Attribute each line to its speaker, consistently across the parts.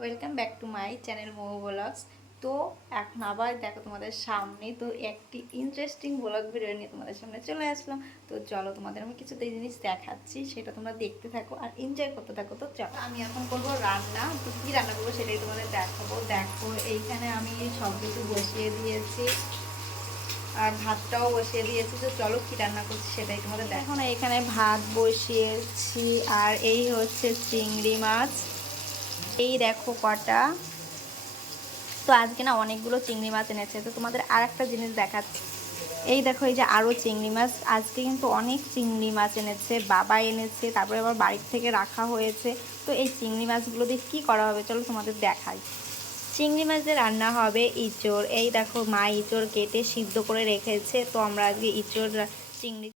Speaker 1: Welcome back to my channel Mo vlogs তো এখন আবার দেখো তোমাদের সামনে, তো একটি ইন্টারেস্টিং ব্লগ ভিডিও নিয়ে তোমাদের সামনে চলে আসলাম। তো চলো তোমাদের আমি কিছু জিনিস দেখাচ্ছি, সেটা তোমরা দেখতে থাকো আর এনজয় করতে থাকো। তো চলো, আমি এখন করব রান্না। তো কী রান্না করব সেটাই তোমাদের দেখাবো। দেখো, এইখানে আমি সব কিছু বসিয়ে দিয়েছি আর ভাতটাও বসিয়ে দিয়েছি। তো চলো কী রান্না করছি সেটাই তোমাদের দেখো না, এখানে ভাত বসিয়েছি আর এই হচ্ছে চিংড়ি মাছ। এই দেখো কটা। তো আজকে না অনেকগুলো চিংড়ি মাছ এনেছে। তো তোমাদের আর একটা জিনিস দেখাচ্ছি। এই দেখো, এই যে আরও চিংড়ি মাছ। আজকে কিন্তু অনেক চিংড়ি মাছ এনেছে, বাবা এনেছে, তারপরে আবার বাড়ির থেকে রাখা হয়েছে। তো এই চিংড়ি মাছগুলো দিয়ে কী করা হবে চলো তোমাদের দেখাই। চিংড়ি মাছের রান্না হবে ইঁচড়। এই দেখো মা ইঁচড় কেটে সিদ্ধ করে রেখেছে। তো আমরা আজকে ইঁচড় চিংড়ি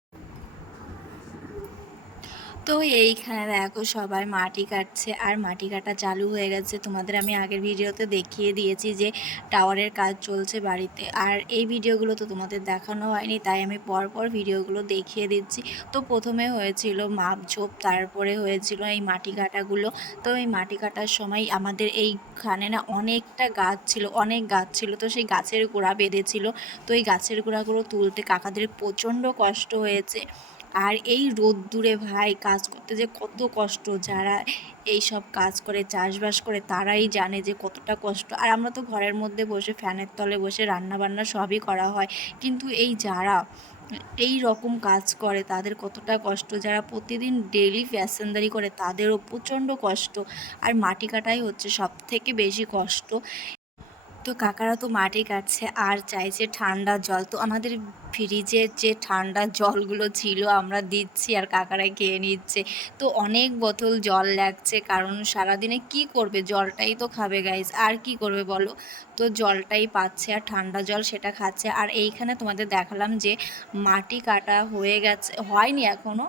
Speaker 1: তো এইখানে দেখো সবাই মাটি কাটছে, আর মাটি কাটা চালু হয়ে গেছে। তোমাদের আমি আগের ভিডিওতে দেখিয়ে দিয়েছি যে টাওয়ারের কাজ চলছে বাড়িতে। আর এই ভিডিওগুলো তো তোমাদের দেখানো হয়নি, তাই আমি পরপর ভিডিওগুলো দেখিয়ে দিচ্ছি। তো প্রথমে হয়েছিল মাপঝোপ, তারপরে হয়েছিল এই মাটি কাটাগুলো। তো এই মাটি কাটার সময় আমাদের এইখানে না অনেকটা গাছ ছিল, অনেক গাছ ছিল। তো সেই গাছের গোড়া বেঁধেছিল। তো এই গাছের গোড়াগুলো তুলতে কাকাদের প্রচণ্ড কষ্ট হয়েছে। আর এই রোদ্দুরে ভাই কাজ করতে যে কত কষ্ট, যারা এই সব কাজ করে, চাষবাস করে, তারাই জানে যে কতটা কষ্ট। আর আমরা তো ঘরের মধ্যে বসে, ফ্যানের তলে বসে রান্না বান্না সবই করা হয়। কিন্তু এই যারা এই রকম কাজ করে, তাদের কতটা কষ্ট? যারা প্রতিদিন ডেলি প্যাসেঞ্জারি করে, তাদেরও প্রচণ্ড কষ্ট। আর মাটি কাটাই হচ্ছে সব থেকে বেশি কষ্ট। তো কাকারা তো মাটি কাটছে আর চাইছে ঠান্ডা জল। তো আমাদের ফ্রিজের যে ঠান্ডা জলগুলো ছিল আমরা দিচ্ছি আর কাকারা খেয়ে নিচ্ছে। তো অনেক বোতল জল লাগছে, কারণ সারাদিনে কি করবে? জলটাই তো খাবে গাইজ আর কি করবে বলো? তো জলটাই পাচ্ছে আর ঠান্ডা জল সেটা খাচ্ছে। আর এইখানে তোমাদের দেখালাম যে মাটি কাটা হয়ে গেছে, হয়নি এখনও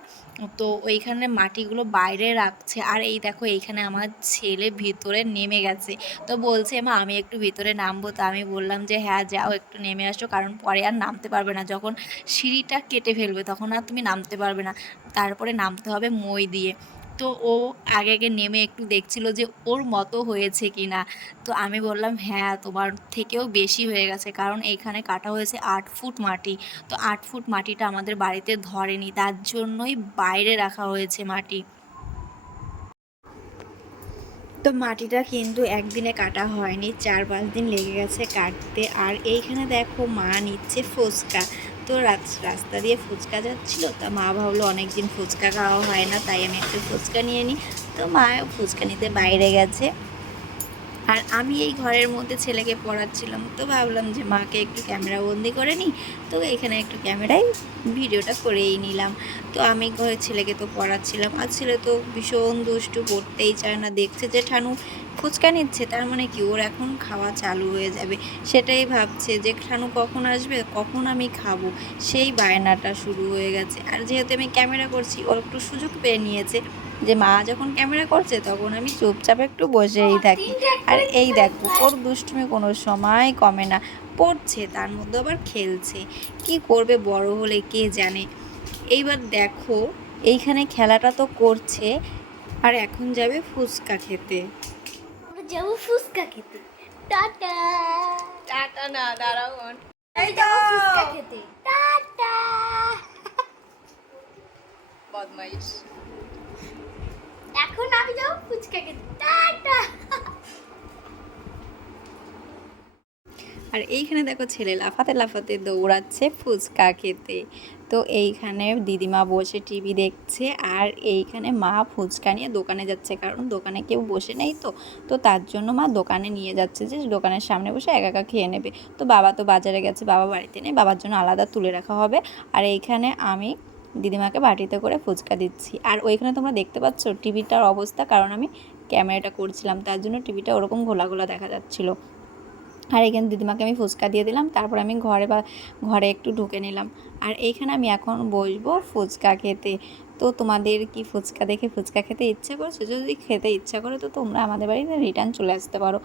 Speaker 1: তো ওইখানে মাটিগুলো বাইরে রাখছে। আর এই দেখো, এইখানে আমার ছেলে ভিতরে নেমে গেছে। তো বলছে, মা, আমি একটু ভিতরে নামবো। তো আমি বললাম যে হ্যাঁ যাও, একটু নেমে আসো। কারণ পরে আর নামতে পারবে না। যখন সিঁড়িটা কেটে ফেলবে, তখন আর তুমি নামতে পারবে না। তারপরে নামতে হবে মই দিয়ে। তো ও আগে আগে নেমে একটু দেখছিল যে ওর মতো হয়েছে কি না তো আমি বললাম হ্যাঁ তোমার থেকেও বেশি হয়ে গেছে। কারণ এইখানে কাটা হয়েছে আট ফুট মাটি। তো আট ফুট মাটিটা আমাদের বাড়িতে ধরেনি। তার জন্যই বাইরে রাখা হয়েছে মাটি। তো মাটিটা কিন্তু একদিনে কাটা হয়নি। চার পাঁচ দিন লেগে গেছে কাটতে। আর এইখানে দেখো মা নিচ্ছে ফুচকা তো রাস্তা দিয়ে ফুচকা যাচ্ছিল, তা মা ভাবলো অনেক দিন ফুচকা খাওয়া হয় না, তাই আমি একটু ফুচকা নিয়ে নিই তো মা ফুচকা নিতে বাইরে গেছে। আর আমি এই ঘরের মধ্যে ছেলেকে পড়াচ্ছিলাম, তো ভাবলাম যে মাকে একটু ক্যামেরা বন্দি করে নিই তো এখানে একটু ক্যামেরায় ভিডিওটা করেই নিলাম। তো আমি ঘরের ছেলেকে তো পড়াচ্ছিলাম, আর ছেলে তো ভীষণ দুষ্টু, পড়তেই চায় না, দেখছে যে ঠানু ফুচকা নিচ্ছে তার মানে কি? ওর এখন খাওয়া চালু হয়ে যাবে। সেটাই ভাবছে যে ঠানু কখন আসবে? কখন আমি খাব? সেই বায়নাটা শুরু হয়ে গেছে। আর যেহেতু আমি ক্যামেরা করছি ওর একটু সুযোগ পেয়ে নিয়েছে যে মা যখন ক্যামেরা করছে তখন আমি চুপচাপ একটু বসেই থাকি। আর এই দেখো ওর দুষ্টুমি কোনো সময় কমে না। পড়ছে তার মধ্যে আবার খেলছে। কি করবে বড় হলে কে জানে? এইবার দেখো এইখানে খেলাটা তো করছে আর এখন যাবে ফুচকা খেতে।
Speaker 2: যাব ফুচকা খেতে। টাটা।
Speaker 1: টাটা না দাঁড়াও
Speaker 2: এই যাব ফুচকা খেতে। টাটা।
Speaker 1: বদমাইশ।
Speaker 2: এখন আমি যাব ফুচকা খেতে। টাটা।
Speaker 1: আর এইখানে দেখো ছেলে লাফাতে লাফাতে দৌড়াচ্ছে ফুচকা খেতে। তো এইখানে দিদিমা বসে টিভি দেখছে আর এইখানে মা ফুচকা নিয়ে দোকানে যাচ্ছে। কারণ দোকানে কেউ বসে নেই তো। তো তার জন্য মা দোকানে নিয়ে যাচ্ছে যে দোকানের সামনে বসে একা একা খেয়ে নেবে। তো বাবা তো বাজারে গেছে, বাবা বাড়িতে নেই, বাবার জন্য আলাদা তুলে রাখা হবে। আর এইখানে আমি দিদিমাকে বাটিতে করে ফুচকা দিচ্ছি। আর ওইখানে তোমরা দেখতে পাচ্ছ টিভিটার অবস্থা, কারণ আমি ক্যামেরাটা করছিলাম, তার জন্য টিভিটা ওরকম ঘোলা ঘোলা দেখা যাচ্ছিল। আর এখানে দিদিমাকে আমি ফুচকা দিয়ে দিলাম, তারপর আমি ঘরে বা, ঘরে একটু ঢুকে নিলাম। আর এইখানে আমি এখন বসবো ফুচকা খেতে। তো তোমাদের কি ফুচকা দেখে ফুচকা খেতে ইচ্ছা করছে? যদি খেতে ইচ্ছা করে, তো তোমরা আমাদের বাড়িতে রিটার্ন চলে আসতে পারো।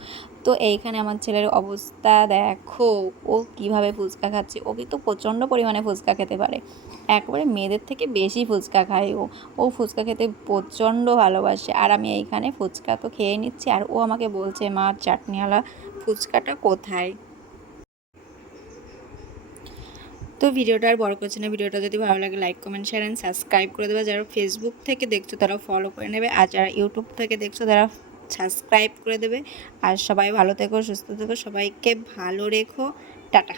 Speaker 1: তো এইখানে আমার ছেলের অবস্থা দেখো, ও কীভাবে ফুচকা খাচ্ছে? ও কিন্তু প্রচণ্ড পরিমাণে ফুচকা খেতে পারে। একবারে মেয়েদের থেকে বেশি ফুচকা খায় ও। ও ফুচকা খেতে প্রচণ্ড ভালোবাসে। আর আমি এইখানে ফুচকা তো খেয়ে নিচ্ছি, আর ও আমাকে বলছে, মা, চাটনিওয়ালা ফুচকাটা কোথায়? তো ভিডিওটা আর বড় করছে না। ভিডিওটা যদি ভালো লাগে like comment share and subscribe করে দেবে। যারা ফেসবুক থেকে দেখছ তারা ফলো করে নেবে। আর যারা ইউটিউব থেকে দেখছ, তারা সাবস্ক্রাইব করে দেবে। আর সবাই ভালো থেকো, সুস্থ থেকো। সবাইকে ভালো রেখো। টাটা।